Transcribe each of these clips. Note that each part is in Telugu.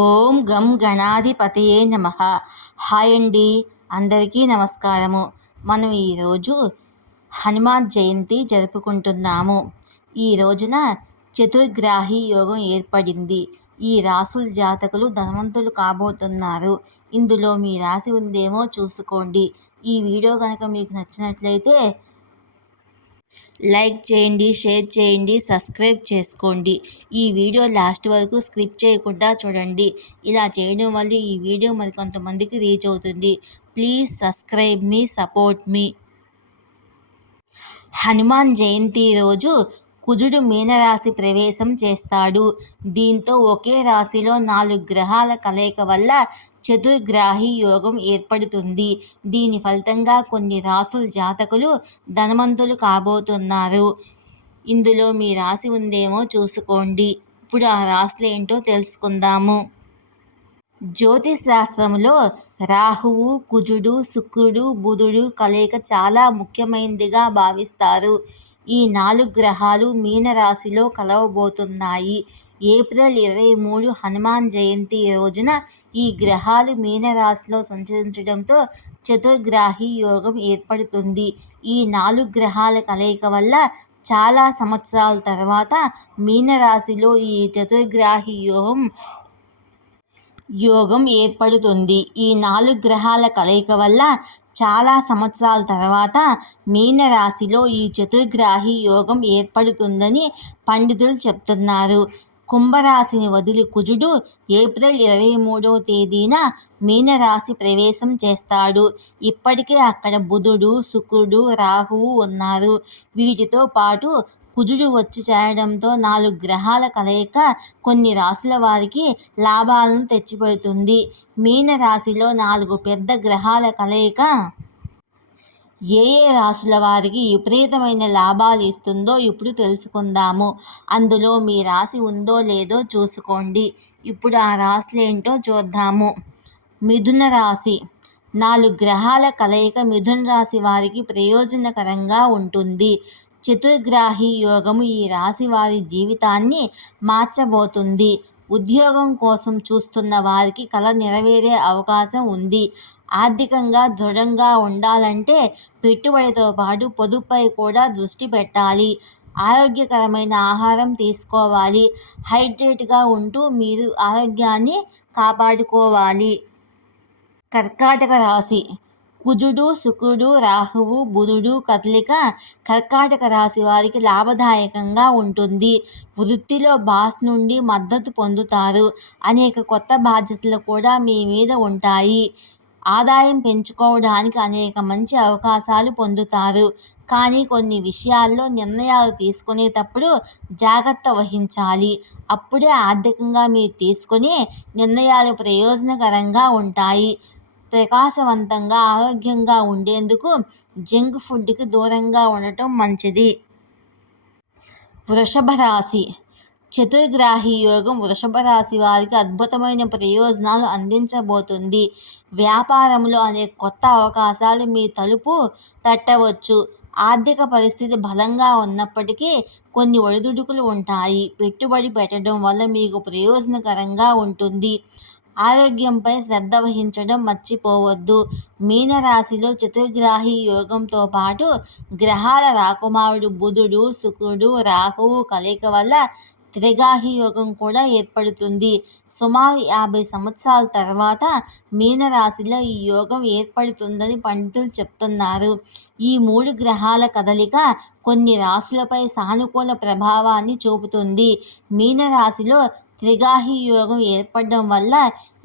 ఓం గం గణాధిపతయే నమ. హాయ్ అండి. అందరికీ నమస్కారము. మనం ఈరోజు హనుమాన్ జయంతి జరుపుకుంటున్నాము. ఈ రోజున చతుర్గ్రాహి యోగం ఏర్పడింది. ఈ రాసుల జాతకులు ధనవంతులు కాబోతున్నారు. ఇందులో మీ రాశి ఉందేమో చూసుకోండి. ఈ వీడియో కనుక మీకు నచ్చినట్లయితే లైక్ చేయండి షేర్ చేయండి సబ్స్క్రైబ్ చేసుకోండి. ఈ వీడియో లాస్ట్ వరకు స్క్రిప్ట్ చేయకుండా చూడండి. ఇలా చేయడం వల్ల ఈ వీడియో మరికొంతమందికి రీచ్ అవుతుంది. ప్లీజ్ సబ్స్క్రైబ్ మీ సపోర్ట్ మీ. హనుమాన్ జయంతి రోజు కుజుడు మీనరాశి ప్రవేశం చేస్తాడు. దీంతో ఒకే రాశిలో నాలుగు గ్రహాల కలయిక వల్ల చతుర్గ్రాహి యోగం ఏర్పడుతుంది. దీని ఫలితంగా కొన్ని రాసుల జాతకులు ధనవంతులు కాబోతున్నారు. ఇందులో మీ రాశి ఉందేమో చూసుకోండి. ఇప్పుడు ఆ రాశులు ఏంటో తెలుసుకుందాము. జ్యోతిష్ శాస్త్రంలో రాహువు కుజుడు శుక్రుడు బుధుడు కలయిక చాలా ముఖ్యమైనదిగా భావిస్తారు. ఈ నాలుగు గ్రహాలు మీనరాశిలో కలవబోతున్నాయి. ఏప్రిల్ ఇరవై మూడు హనుమాన్ జయంతి రోజున ఈ గ్రహాలు మీనరాశిలో సంచరించడంతో చతుర్గ్రాహి యోగం ఏర్పడుతుంది. ఈ నాలుగు గ్రహాల కలయిక వల్ల చాలా సంవత్సరాల తర్వాత మీనరాశిలో ఈ చతుర్గ్రాహి యోగం యోగం ఏర్పడుతుంది. ఈ నాలుగు గ్రహాల కలయిక వల్ల చాలా సంవత్సరాల తర్వాత మీనరాశిలో ఈ చతుర్గ్రాహి యోగం ఏర్పడుతుందని పండితులు చెప్తున్నారు. కుంభరాశిని వదిలి కుజుడు ఏప్రిల్ ఇరవై మూడవ తేదీన మీనరాశి ప్రవేశం చేస్తాడు. ఇప్పటికే అక్కడ బుధుడు శుక్రుడు రాహువు ఉన్నారు. వీటితో పాటు కుజుడు వచ్చి చేరడంతో నాలుగు గ్రహాల కలయిక కొన్ని రాశుల వారికి లాభాలను తెచ్చిపెడుతుంది. మీన రాశిలో నాలుగు పెద్ద గ్రహాల కలయిక ఏ ఏ రాశుల వారికి విపరీతమైన లాభాలు ఇస్తుందో ఇప్పుడు తెలుసుకుందాము. అందులో మీ రాశి ఉందో లేదో చూసుకోండి. ఇప్పుడు ఆ రాశులు ఏంటో చూద్దాము. మిథున రాశి. నాలుగు గ్రహాల కలయిక మిథున రాశి వారికి ప్రయోజనకరంగా ఉంటుంది. చతుర్గ్రాహి యోగము ఈ రాశి వారి జీవితాన్ని మార్చబోతుంది. ఉద్యోగం కోసం చూస్తున్న వారికి కళ నెరవేరే అవకాశం ఉంది. ఆర్థికంగా దృఢంగా ఉండాలంటే పెట్టుబడితో పాటు పొదుపుపై కూడా దృష్టి పెట్టాలి. ఆరోగ్యకరమైన ఆహారం తీసుకోవాలి. హైడ్రేట్గా ఉంటూ మీరు ఆరోగ్యాన్ని కాపాడుకోవాలి. కర్కాటక రాశి కుజుడు శుక్రుడు రాహువు బుధుడు కదలిక కర్కాటక రాశి వారికి లాభదాయకంగా ఉంటుంది. వృత్తిలో బాస్ నుండి మద్దతు పొందుతారు. అనేక కొత్త బాధ్యతలు కూడా మీ మీద ఉంటాయి. ఆదాయం పెంచుకోవడానికి అనేక మంచి అవకాశాలు పొందుతారు. కానీ కొన్ని విషయాల్లో నిర్ణయాలు తీసుకునేటప్పుడు జాగ్రత్త వహించాలి. అప్పుడే ఆర్థికంగా మీరు తీసుకునే నిర్ణయాలు ప్రయోజనకరంగా ఉంటాయి. ప్రకాశవంతంగా ఆరోగ్యంగా ఉండేందుకు జంక్ ఫుడ్కి దూరంగా ఉండటం మంచిది. వృషభ రాశి. చతుర్గ్రాహి యోగం వృషభ రాశి వారికి అద్భుతమైన ప్రయోజనాలు అందించబోతుంది. వ్యాపారంలో అనేక కొత్త అవకాశాలు మీ తలుపు తట్టవచ్చు. ఆర్థిక పరిస్థితి బలంగా ఉన్నప్పటికీ కొన్ని ఒడిదుడుకులు ఉంటాయి. పెట్టుబడి పెట్టడం వల్ల మీకు ప్రయోజనకరంగా ఉంటుంది. ఆరోగ్యంపై శ్రద్ధ వహించడం మర్చిపోవద్దు. మీనరాశిలో చతుర్గ్రాహి యోగంతో పాటు గ్రహాల రాకుమారుడు బుధుడు శుక్రుడు రాహువు కలయిక వల్ల త్రిగాహి యోగం కూడా ఏర్పడుతుంది. సుమారు యాభై సంవత్సరాల తర్వాత మీనరాశిలో ఈ యోగం ఏర్పడుతుందని పండితులు చెప్తున్నారు. ఈ మూడు గ్రహాల కదలిక కొన్ని రాశులపై సానుకూల ప్రభావాన్ని చూపుతుంది. మీనరాశిలో త్రిగాహి యోగం ఏర్పడడం వల్ల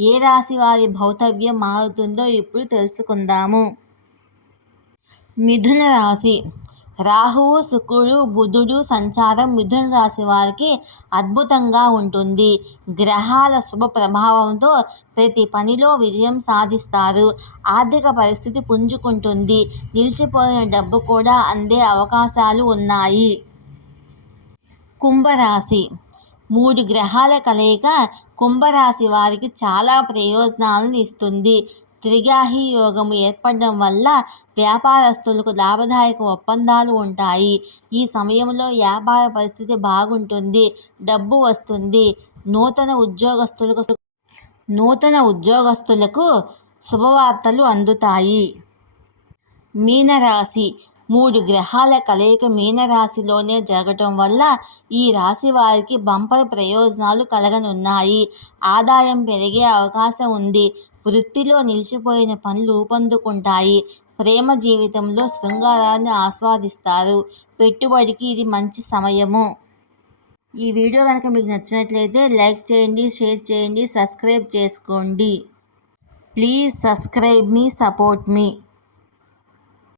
ఏ రాశి వారి భౌతవ్యం మారుతుందో ఇప్పుడు తెలుసుకుందాము. మిథున రాశి. రాహువు శుక్రుడు బుధుడు సంచారం మిథున రాశి వారికి అద్భుతంగా ఉంటుంది. గ్రహాల శుభ ప్రభావంతో ప్రతి పనిలో విజయం సాధిస్తారు. ఆర్థిక పరిస్థితి పుంజుకుంటుంది. నిలిచిపోయిన డబ్బు కూడా అందే అవకాశాలు ఉన్నాయి. కుంభరాశి. మూడు గ్రహాల కలయిక కుంభరాశి వారికి చాలా ప్రయోజనాలను ఇస్తుంది. త్రిగాహి యోగము ఏర్పడడం వల్ల వ్యాపారస్తులకు లాభదాయక ఒప్పందాలు ఉంటాయి. ఈ సమయంలో వ్యాపార పరిస్థితి బాగుంటుంది డబ్బు వస్తుంది. నూతన ఉద్యోగస్తులకు నూతన ఉద్యోగస్తులకు శుభవార్తలు అందుతాయి. మీనరాశి మూడు గ్రహాల కలయిక మీనరాశిలోనే జరగటం వల్ల ఈ రాశి వారికి బంపర్ ప్రయోజనాలు కలగనున్నాయి. ఆదాయం పెరిగే అవకాశం ఉంది. వృత్తిలో నిలిచిపోయిన పనులు ఊపందుకుంటాయి. ప్రేమ జీవితంలో శృంగారాన్ని ఆస్వాదిస్తారు. పెట్టుబడికి ఇది మంచి సమయము. ఈ వీడియో కనుక మీకు నచ్చినట్లయితే లైక్ చేయండి షేర్ చేయండి సబ్స్క్రైబ్ చేసుకోండి. ప్లీజ్ సబ్స్క్రైబ్ మీ సపోర్ట్ మీ.